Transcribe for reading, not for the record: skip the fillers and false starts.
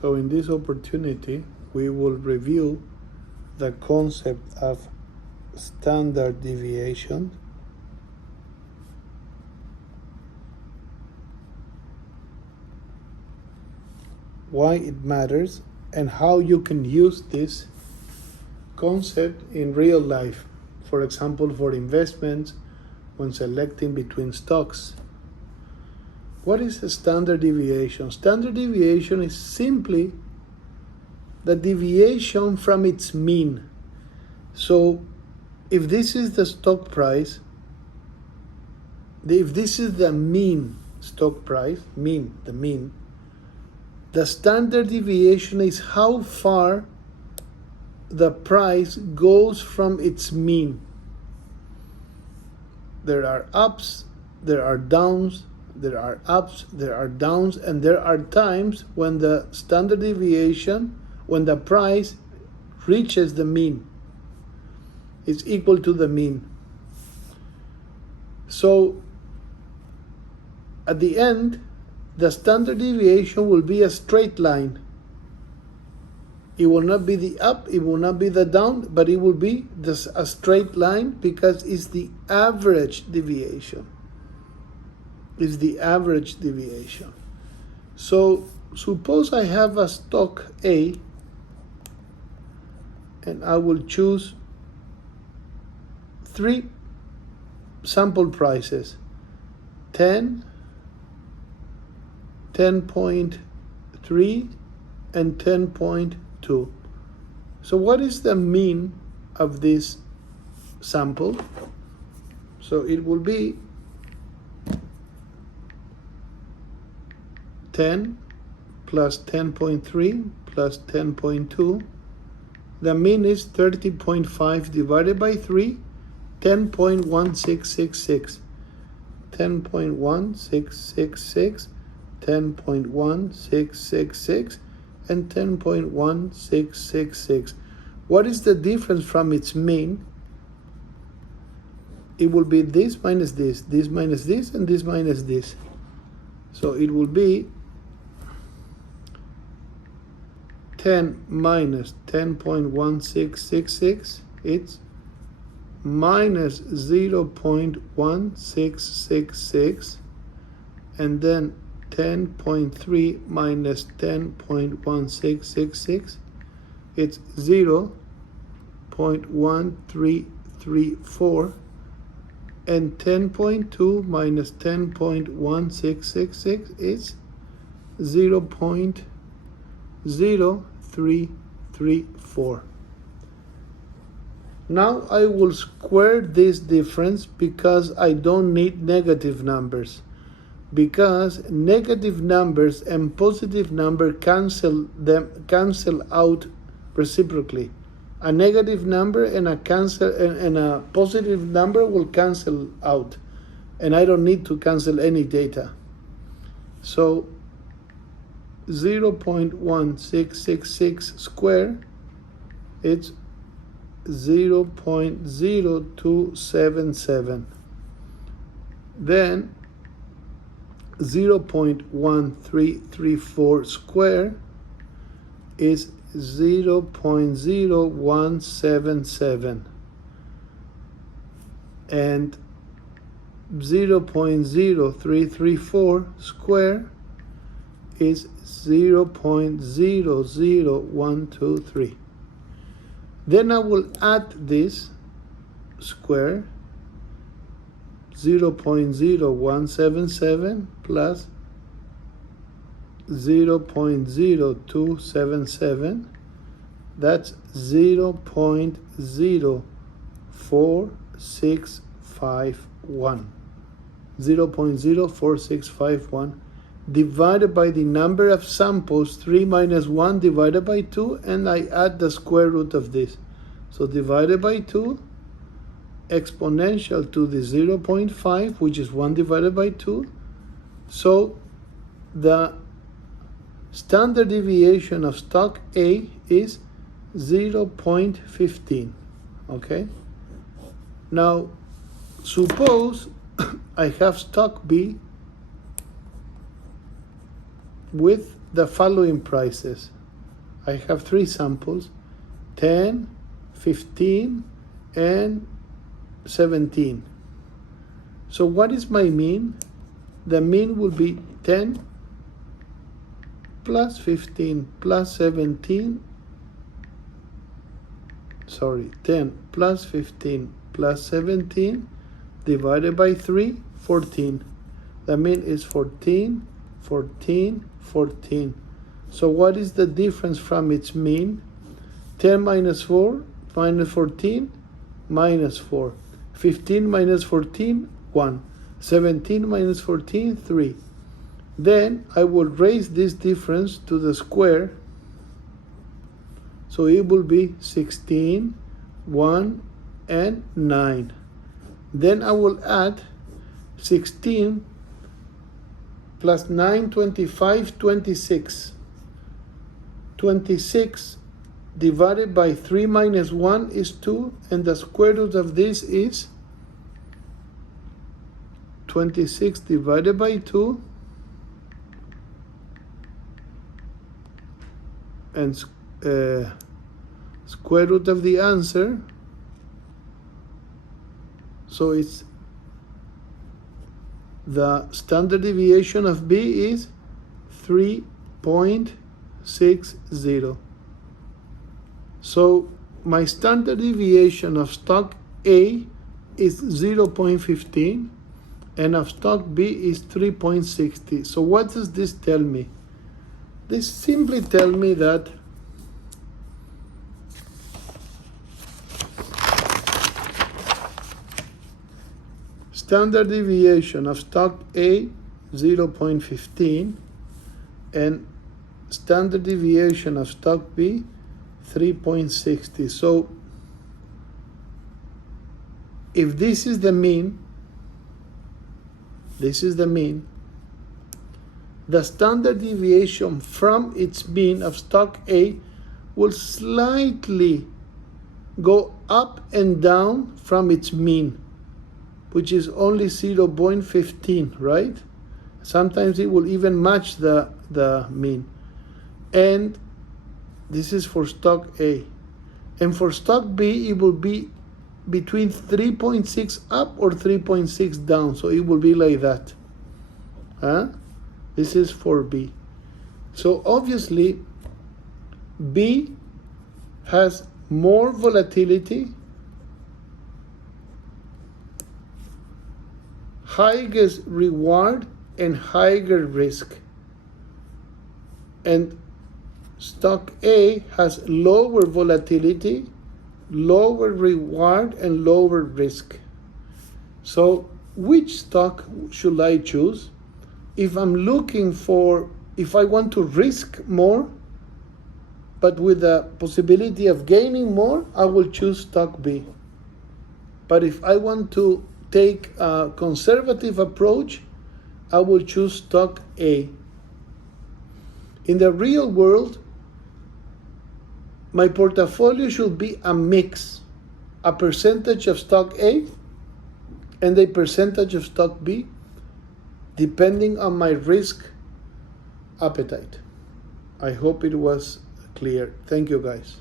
So in this opportunity, we will review the concept of standard deviation, why it matters, and how you can use this concept in real life. For example, for investments, when selecting between stocks. What is a standard deviation? Standard deviation is simply the deviation from its mean. So if this is the stock price, if this is the mean stock price, the mean, the standard deviation is how far the price goes from its mean. There are ups, there are downs, there are ups, there are downs, and there are times when the standard deviation, when the price reaches the mean, it's equal to the mean. So at the end, the standard deviation will be a straight line. It will not be the up, it will not be the down, but it will be a straight line because it's the average deviation. It's the average deviation. So suppose I have a stock A and I will choose 3 sample prices, 10, 10.3, and 10.2. So what is the mean of this sample? So it will be 10 plus 10.3 plus 10.2. The mean is 30.5 divided by 3, 10.1666. 10.1666, 10.1666, and 10.1666. What is the difference from its mean? It will be this minus this, this minus this, and this minus this. So it will be 10 minus 10.1666, it's minus 0.1666, and then 10.3 minus 10.1666, it's 0.1334, and 10.2 minus 10.1666 is 0.0334. Now I will square this difference because I don't need negative numbers. Because negative numbers and positive number cancel out reciprocally. A negative number and a positive number will cancel out, and I don't need to cancel any data. So 0.1666 square, it's 0.0277. Then 0.1334 square is 0.0177, and 0.0334 square is 0.00123. Then I will add this square, 0.0177 plus 0.0277, that's 0.0651. 0.04651 divided by the number of samples, 3 minus 1 divided by 2, and I add the square root of this. So divided by 2, exponential to the 0.5, which is 1 divided by 2. So the standard deviation of stock A is 0.15, okay? Now, suppose I have stock B with the following prices. I have 3 samples, 10, 15, and 17. So what is my mean? The mean will be 10 plus 15 plus 17, 10 plus 15 plus 17 divided by 3, 14. The mean is 14, 14, 14. So what is the difference from its mean? 10 minus 4 minus 14 minus 4. 15 minus 14, 1. 17 minus 14, 3. Then I will raise this difference to the square. So it will be 16, 1, and 9. Then I will add 16 plus 9, 25, 26. 26 divided by 3 minus 1 is 2, and the square root of this is 26 divided by 2, and square root of the answer, so it's the standard deviation of B is 3.60. So my standard deviation of stock A is 0.15 and of stock B is 3.60. So what does this tell me? This simply tells me that standard deviation of stock A 0.15 and standard deviation of stock B 3.60. So if this is the mean, the standard deviation from its mean of stock A will slightly go up and down from its mean, which is only 0.15, right? Sometimes it will even match the mean. And this is for stock A. And for stock B, it will be between 3.6 up or 3.6 down. So it will be like that. This is for B. So obviously, B has more volatility, highest reward, and higher risk. And stock A has lower volatility, lower reward, and lower risk. So which stock should I choose? If I want to risk more, but with the possibility of gaining more, I will choose stock B. But if I want to take a conservative approach, I will choose stock A. In the real world, my portfolio should be a mix, a percentage of stock A and a percentage of stock B, depending on my risk appetite. I hope it was clear. Thank you, guys.